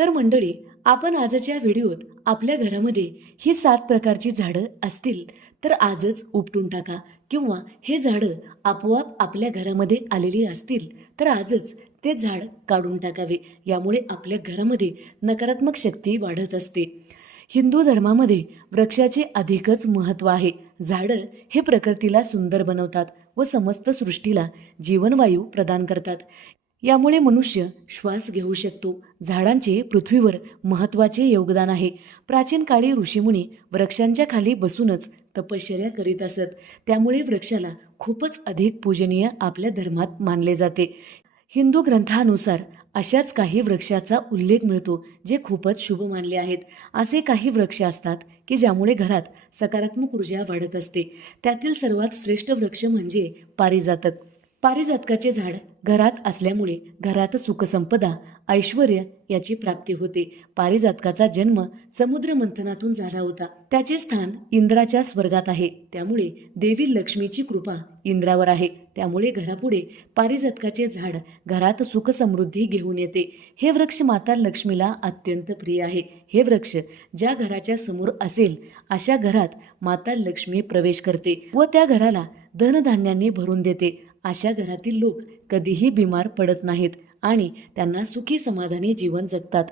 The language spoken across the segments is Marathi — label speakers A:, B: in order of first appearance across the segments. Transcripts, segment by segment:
A: तर मंडळी आपण आजच्या व्हिडिओत आपल्या घरामध्ये ही सात प्रकारची झाडं असतील तर आजच उपटून टाका किंवा हे झाडं आपोआप आपल्या घरामध्ये आलेली असतील तर आजच ते झाड काढून टाकावे. यामुळे आपल्या घरामध्ये नकारात्मक शक्ती वाढत असते. हिंदू धर्मामध्ये वृक्षाचे अधिकच महत्त्व आहे. झाडं हे प्रकृतीला सुंदर बनवतात व समस्त सृष्टीला जीवनवायू प्रदान करतात. यामुळे मनुष्य श्वास घेऊ शकतो झाडांचे पृथ्वीवर महत्त्वाचे योगदान आहे. प्राचीन काळी ऋषीमुनी वृक्षांच्या खाली बसूनच तपश्चर्या करीत असत. त्यामुळे वृक्षाला खूपच अधिक पूजनीय आपल्या धर्मात मानले जाते. हिंदू ग्रंथानुसार अशाच काही वृक्षाचा उल्लेख मिळतो जे खूपच शुभ मानले आहेत. असे काही वृक्ष असतात की ज्यामुळे घरात सकारात्मक ऊर्जा वाढत असते. त्यातील सर्वात श्रेष्ठ वृक्ष म्हणजे पारिजातक. पारिजातकाचे झाड घरात असल्यामुळे घरात सुखसंपदा ऐश्वर याची प्राप्ती होते. पारिजातकाचा जन्म समुद्र मंथनातून झाला होता. त्याचे स्थान इंद्राच्या स्वर्गात आहे. त्यामुळे देवी लक्ष्मीची कृपा इंद्रावर आहे. त्यामुळे घरापुढे पारिजातकाचे झाड घरात सुख समृद्धी घेऊन येते. हे वृक्ष माता लक्ष्मीला अत्यंत प्रिय आहे. हे वृक्ष ज्या घराच्या समोर असेल अशा घरात माता लक्ष्मी प्रवेश करते व त्या घराला धनधान्यांनी भरून देते. अशा घरातील लोक कधीही बिमार पडत नाहीत आणि त्यांना सुखी समाधानी जीवन जगतात.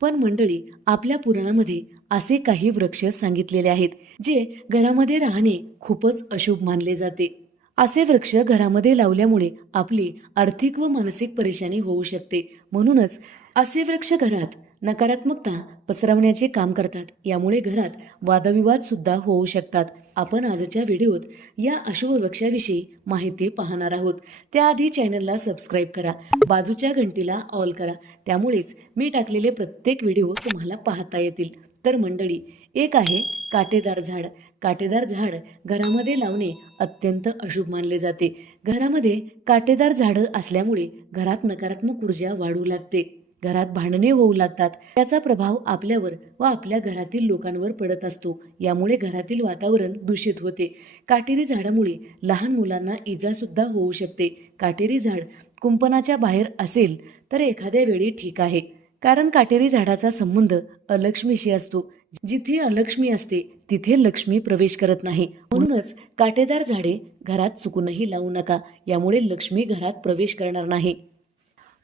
A: पण मंडळी आपल्या पुराणामध्ये असे काही वृक्ष सांगितलेले आहेत जे घरामध्ये राहणे खूपच अशुभ मानले जाते. असे वृक्ष घरामध्ये लावल्यामुळे आपली आर्थिक व मानसिक परेशानी होऊ शकते. म्हणूनच असे वृक्ष घरात नकारात्मकता पसरवण्याचे काम करतात. यामुळे घरात वादविवाद सुद्धा होऊ शकतात. आपण आजच्या व्हिडिओत या अशुभ वृक्षाविषयी माहिती पाहणार आहोत. त्याआधी चॅनलला सबस्क्राईब करा बाजूच्या घंटीला ऑल करा त्यामुळेच मी टाकलेले प्रत्येक व्हिडिओ तुम्हाला पाहता येतील. तर मंडळी एक आहे काटेदार झाड. काटेदार झाड घरामध्ये लावणे अत्यंत अशुभ मानले जाते. घरामध्ये काटेदार झाडं असल्यामुळे घरात नकारात्मक ऊर्जा वाढू लागते. घरात भांडणे होऊ लागतात. त्याचा प्रभाव आपल्यावर व आपल्या घरातील लोकांवर पडत असतो. यामुळे घरातील वातावरण दूषित होते. काटेरी झाडामुळे लहान मुलांना इजा सुद्धा होऊ शकते. काटेरी झाड कुंपणाच्या बाहेर असेल तर एखाद्या वेळी ठीक आहे. कारण काटेरी झाडाचा संबंध अलक्ष्मीशी असतो. जिथे अलक्ष्मी असते तिथे लक्ष्मी प्रवेश करत नाही. म्हणूनच काटेदार झाडे घरात चुकूनही लावू नका. यामुळे लक्ष्मी घरात प्रवेश करणार नाही.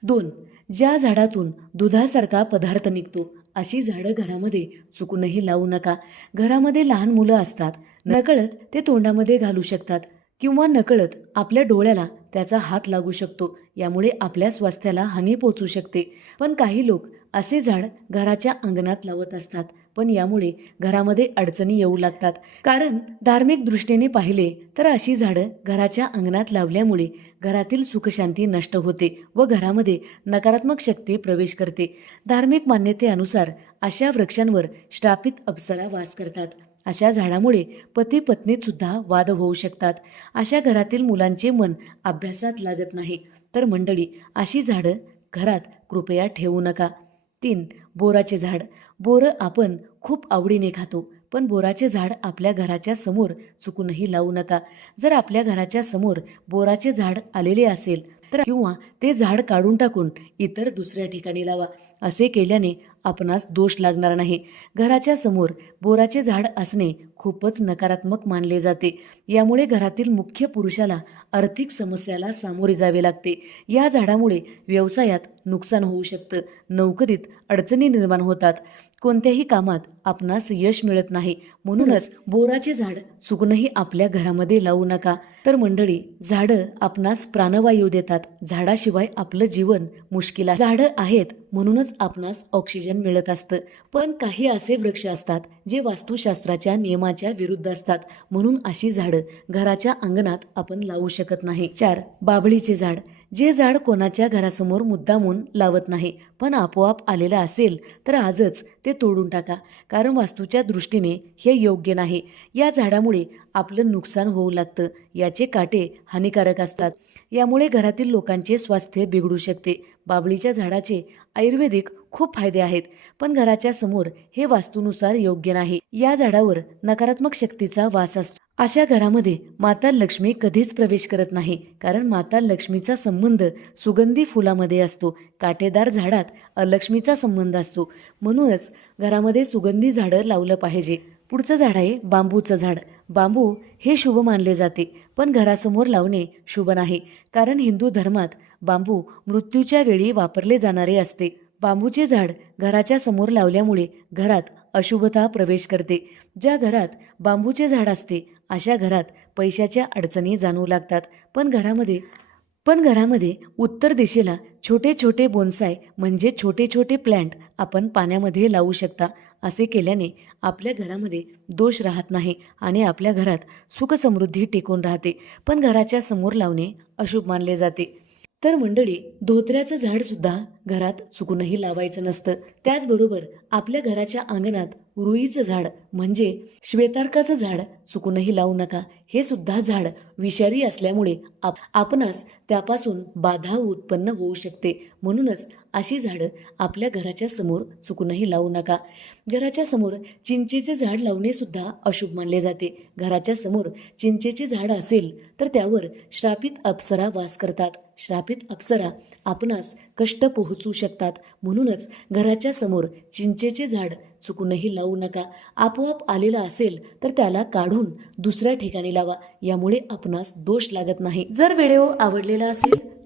A: दोन ज्या झाडातून दुधासारखा पदार्थ निघतो अशी झाडं घरामध्ये चुकूनही लावू नका. घरामध्ये लहान मुलं असतात नकळत ते तोंडामध्ये घालू शकतात. किंवा नकळत आपल्या डोळ्याला त्याचा हात लागू शकतो. यामुळे आपल्या स्वास्थ्याला हानी पोचू शकते. पण काही लोक असे झाड घराच्या अंगणात लावत असतात. पण यामुळे घरामध्ये अडचणी येऊ लागतात. कारण धार्मिक दृष्टीने पाहिले तर अशी झाडं घराच्या अंगणात लावल्यामुळे घरातील सुखशांती नष्ट होते व घरामध्ये नकारात्मक शक्ती प्रवेश करते. धार्मिक मान्यतेनुसार अशा वृक्षांवर श्रापित अप्सरा वास करतात. अशा झाडामुळे पती पत्नीत सुद्धा वाद होऊ शकतात. अशा घरातील मुलांचे मन अभ्यासात लागत नाही. तर मंडळी अशी झाडं घरात कृपया ठेवू नका. तीन बोराचे झाड. बोरं आपण खूप आवडीने खातो पण बोराचे झाड आपल्या घराच्या समोर चुकूनही लावू नका. जर आपल्या घराच्या समोर बोराचे झाड आलेले असेल तर किंवा ते झाड काढून टाकून इतर दुसऱ्या ठिकाणी लावा. असे केल्याने आपणास दोष लागणार नाही. घराच्या समोर बोराचे झाड असणे खूपच नकारात्मक मानले जाते. यामुळे घरातील मुख्य पुरुषाला आर्थिक समस्याला सामोरे जावे लागते. या झाडामुळे व्यवसायात नुकसान होऊ शकतं. नोकरीत अडचणी निर्माण होतात. कोणत्याही कामात आपणास यश मिळत नाही. म्हणूनच बोराचे झाड चुकूनही आपल्या घरामध्ये लावू नका. तर मंडळी झाडं आपणास प्राणवायू देतात. झाडाशिवाय आपलं जीवन मुश्किल आहे. झाडं आहेत म्हणूनच आपणास ऑक्सिजन मिळत असतं. पण काही असे वृक्ष असतात जे वास्तुशास्त्राच्या नियमाच्या विरुद्ध असतात. म्हणून अशी झाडं घराच्या अंगणात आपण लावू शकत नाही. चार बाभळीचे झाड. जे झाड कोणाच्या घरासमोर मुद्दामून लावत नाही पण आपोआप आलेलं असेल तर आजच ते तोडून टाका. कारण वास्तूच्या दृष्टीने हे योग्य नाही. या झाडामुळे आपलं नुकसान होऊ लागतं. याचे काटे हानिकारक असतात. यामुळे घरातील लोकांचे स्वास्थ्य बिघडू शकते. बाबळीच्या झाडाचे आयुर्वेदिक खूप फायदे आहेत पण घराच्या समोर हे वास्तूनुसार योग्य नाही. या झाडावर नकारात्मक शक्तीचा वास असतो. अशा घरामध्ये माता लक्ष्मी कधीच प्रवेश करत नाही कारण माता लक्ष्मीचा संबंध सुगंधी फुलामध्ये असतो. काटेदार झाडात अलक्ष्मीचा संबंध असतो. म्हणूनच घरामध्ये सुगंधी झाडं लावलं पाहिजे. पुढचं झाड आहे बांबूचं झाड. बांबू हे शुभ मानले जाते पण घरासमोर लावणे शुभ नाही कारण हिंदू धर्मात बांबू मृत्यूच्या वेळी वापरले जाणारे असते. बांबूचे झाड घराच्या समोर लावल्यामुळे घरात अशुभता प्रवेश करते. ज्या घरात बांबूचे झाड असते अशा घरात पैशाच्या अडचणी जाणवू लागतात. पण घरामध्ये पण घरामध्ये उत्तर दिशेला छोटे छोटे बोन्साय म्हणजे छोटे छोटे प्लॅन्ट आपण पाण्यामध्ये लावू शकता असे केल्याने आपल्या घरामध्ये दोष राहत नाही आणि आपल्या घरात सुखसमृद्धी टिकून राहते. पण घराच्या समोर लावणे अशुभ मानले जाते. तर मंडळी धोत्र्याचं झाड सुद्धा घरात चुकूनही लावायचं नसतं. त्याचबरोबर आपल्या घराच्या अंगणात रुईचं झाड म्हणजे श्वेतार्काचं झाड चुकूनही लावू नका. हे सुद्धा झाड विषारी असल्यामुळे आप आपणास त्यापासून बाधा उत्पन्न होऊ शकते. म्हणूनच अशी झाडं आपल्या घराच्या समोर चुकूनही लावू नका. घराच्या समोर चिंचेचे झाड लावणेसुद्धा अशुभ मानले जाते. घराच्या समोर चिंचेचे झाड असेल तर त्यावर श्रापित अप्सरा वास करतात. श्रापित अप्सरा आपणास कष्ट पोहोचू शकतात. म्हणूनच घराच्या समोर चिंचेचे झाड चुकूनही लावू नका. आपोआप आलेला असेल तर त्याला काढून दुसऱ्या ठिकाणी लावा. यामुळे आपणास दोष लागत नाही. जर व्हिडिओ आवडलेला असेल